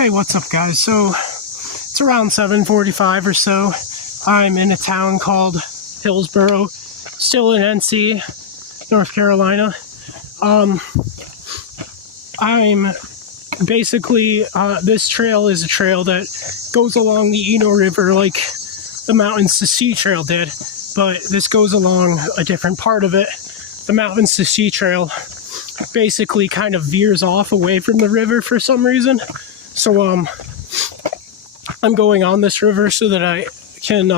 Hey, what's up, guys? So it's around 7:45 or so. I'm in a town called Hillsboro, still in NC, North Carolina. I'm basically, this trail is a trail that goes along the Eno River like the Mountains to Sea Trail did, but this goes along a different part of it. The Mountains to Sea Trail basically kind of veers off away from the river for some reason. So I'm going on this river so that I can,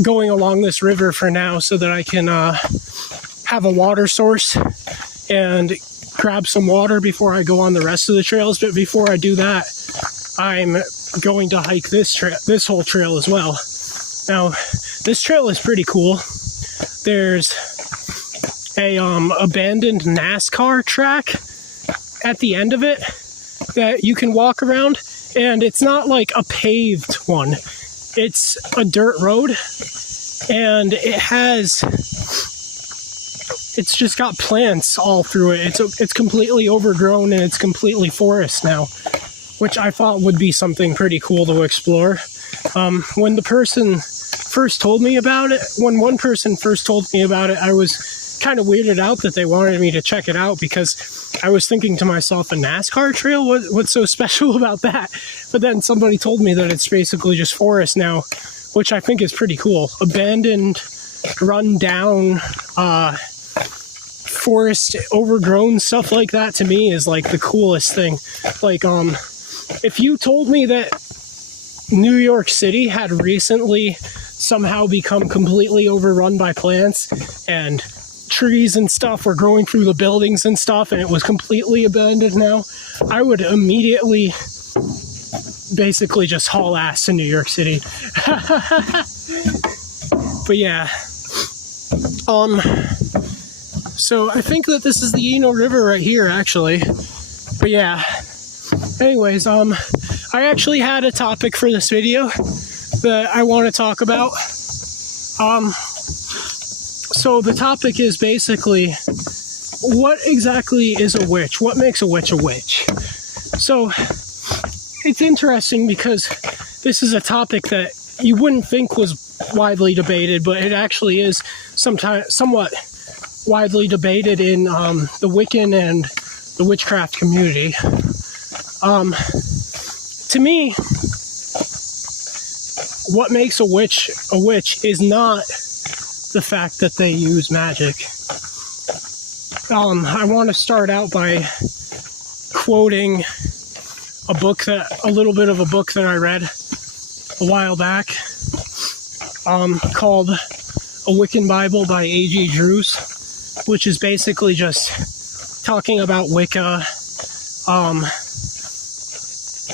going along this river for now so that I can have a water source and grab some water before I go on the rest of the trails. But before I do that, I'm going to hike this whole trail as well. Now, this trail is pretty cool. There's a abandoned NASCAR track at the end of it that you can walk around, and it's not like a paved one. It's a dirt road, and it's just got plants all through it. It's completely overgrown, and it's completely forest now, which I thought would be something pretty cool to explore. When one person first told me about it, I was kind of weirded out that they wanted me to check it out, because I was thinking to myself, a NASCAR trail? What's so special about that? But then somebody told me that it's basically just forest now, which I think is pretty cool. Abandoned, run down, forest, overgrown, stuff like that to me is like the coolest thing. Like, if you told me that New York City had recently somehow become completely overrun by plants and trees and stuff were growing through the buildings and stuff, and it was completely abandoned now, I would immediately basically just haul ass in New York City. But yeah, so I think that this is the Eno River right here, actually. But yeah, anyways, I actually had a topic for this video that I want to talk about. So the topic is basically, what exactly is a witch? What makes a witch a witch? So it's interesting because this is a topic that you wouldn't think was widely debated, but it actually is somewhat widely debated in the Wiccan and the witchcraft community. To me, what makes a witch is not the fact that they use magic. I want to start out by quoting a little bit of a book that I read a while back, called A Wiccan Bible by A.G. Drews, which is basically just talking about Wicca,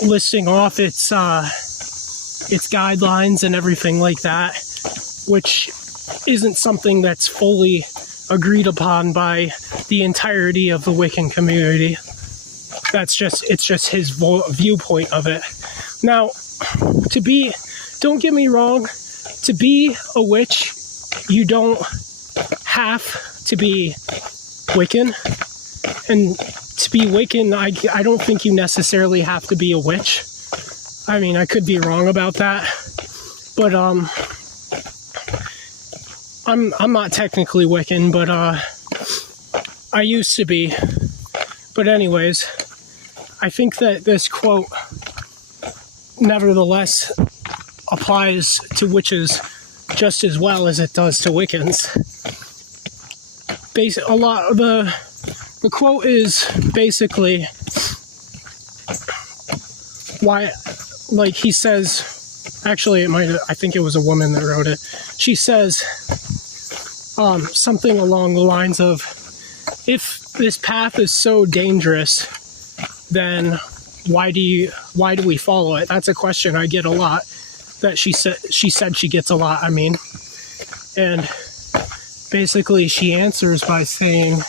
listing off its guidelines and everything like that, which isn't something that's fully agreed upon by the entirety of the Wiccan community. It's just his viewpoint of it. Now, don't get me wrong, to be a witch, you don't have to be Wiccan. And to be Wiccan, I don't think you necessarily have to be a witch. I mean, I could be wrong about that, but I'm not technically Wiccan, but I used to be. But anyways, I think that this quote nevertheless applies to witches just as well as it does to Wiccans. The quote is basically why, like he says, actually I think it was a woman that wrote it. She says something along the lines of, if this path is so dangerous, then why do we follow it? That's a question I get a lot, that she said she gets a lot, I mean. And basically she answers by saying,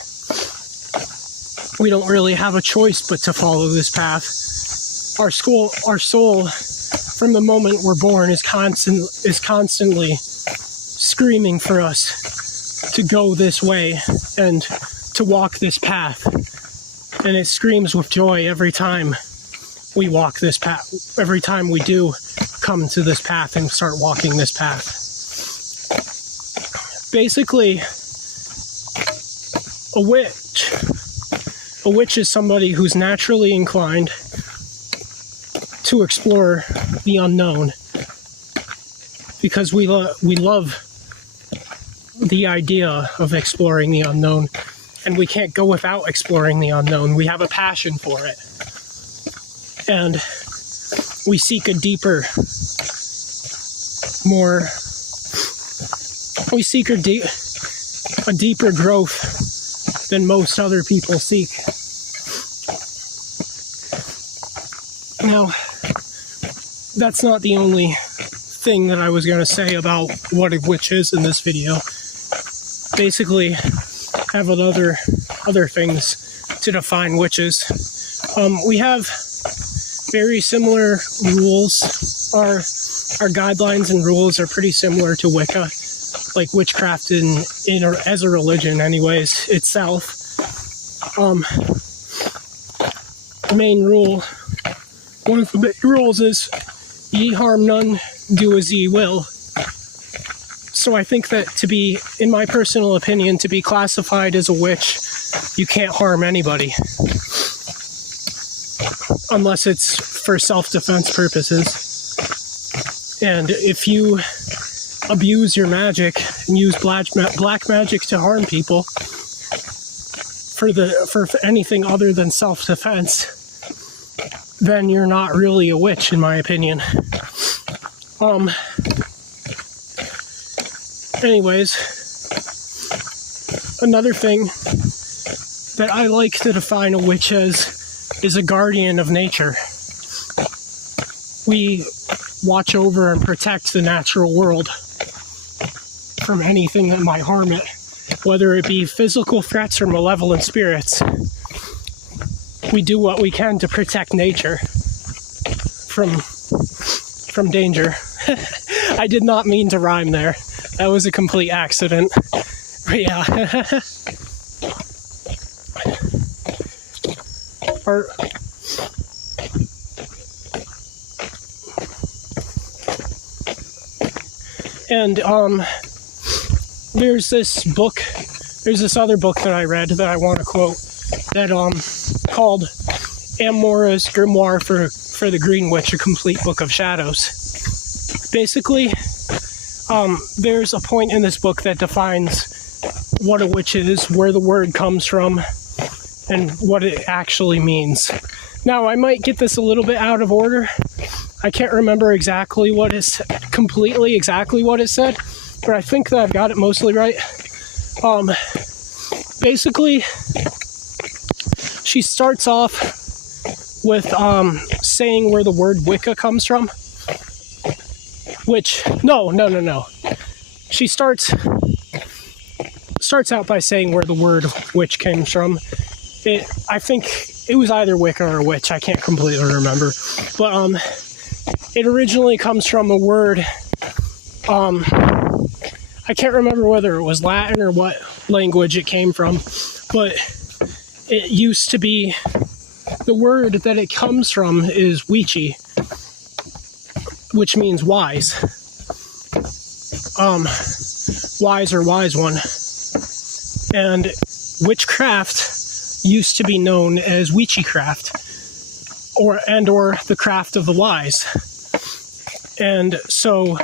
we don't really have a choice but to follow this path. Our soul, from the moment we're born, is constantly screaming for us to go this way and to walk this path. And it screams with joy every time. we walk this path, every time we do come to this path and start walking this path. Basically, a witch is somebody who's naturally inclined to explore the unknown, because we love the idea of exploring the unknown, and we can't go without exploring the unknown. We have a passion for it, and we seek a deeper growth than most other people seek. Now, that's not the only thing that I was going to say about what a witch is in this video. Basically, I have other things to define witches. We have very similar rules. Our guidelines and rules are pretty similar to Wicca, like witchcraft as a religion, anyways, itself. The main rule, one of the big rules is, ye harm none, do as ye will. So I think that in my personal opinion, to be classified as a witch, you can't harm anybody. Unless it's for self-defense purposes. And if you abuse your magic and use black magic to harm people for anything other than self-defense, then you're not really a witch, in my opinion. Anyways, another thing that I like to define a witch as is a guardian of nature. We watch over and protect the natural world from anything that might harm it, whether it be physical threats or malevolent spirits. We do what we can to protect nature from danger. I did not mean to rhyme there. That was a complete accident. But yeah. And there's this other book that I read that I want to quote, that called Amora's Grimoire for the Green Witch, a complete book of shadows. Basically, there's a point in this book that defines what a witch is, where the word comes from, and what it actually means. Now, I might get this a little bit out of order. I can't remember exactly what it said, but I think that I've got it mostly right. Basically, she starts off with saying where the word Wicca comes from. No. She starts out by saying where the word witch came from. I think it was either Wicca or witch. I can't completely remember. But it originally comes from a word. I can't remember whether it was Latin or what language it came from. But it used to be, the word that it comes from is Wichi, which means wise. Wise or wise one. And witchcraft used to be known as witchcraft, or the craft of the wise. And so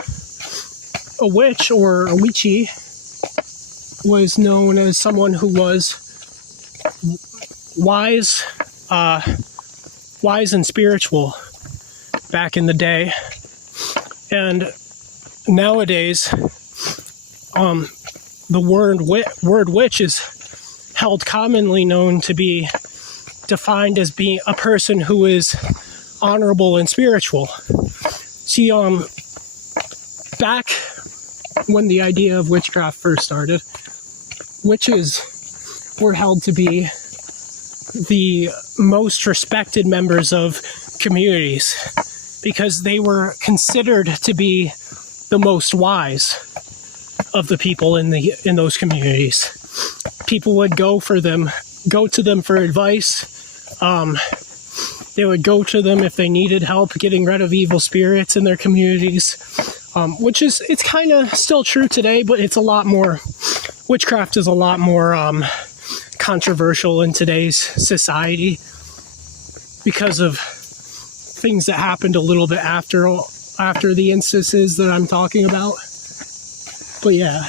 a witch or a witchy was known as someone who was wise and spiritual back in the day. And nowadays, the word witch is held commonly known to be defined as being a person who is honorable and spiritual. See, back when the idea of witchcraft first started, witches were held to be the most respected members of communities because they were considered to be the most wise of the people in those communities. People would go to them for advice. They would go to them if they needed help getting rid of evil spirits in their communities, it's kind of still true today, but it's a lot more, witchcraft is a lot more controversial in today's society because of things that happened a little bit after the instances that I'm talking about. But yeah,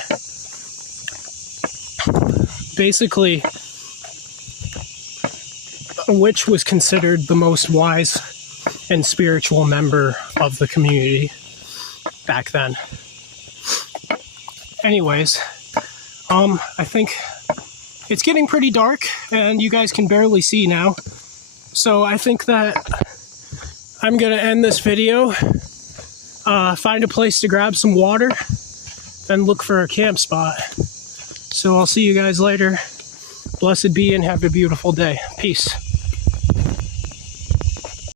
basically, a witch was considered the most wise and spiritual member of the community back then. Anyways, I think it's getting pretty dark and you guys can barely see now. So I think that I'm gonna end this video, find a place to grab some water, then look for a camp spot. So I'll see you guys later. Blessed be and have a beautiful day. Peace.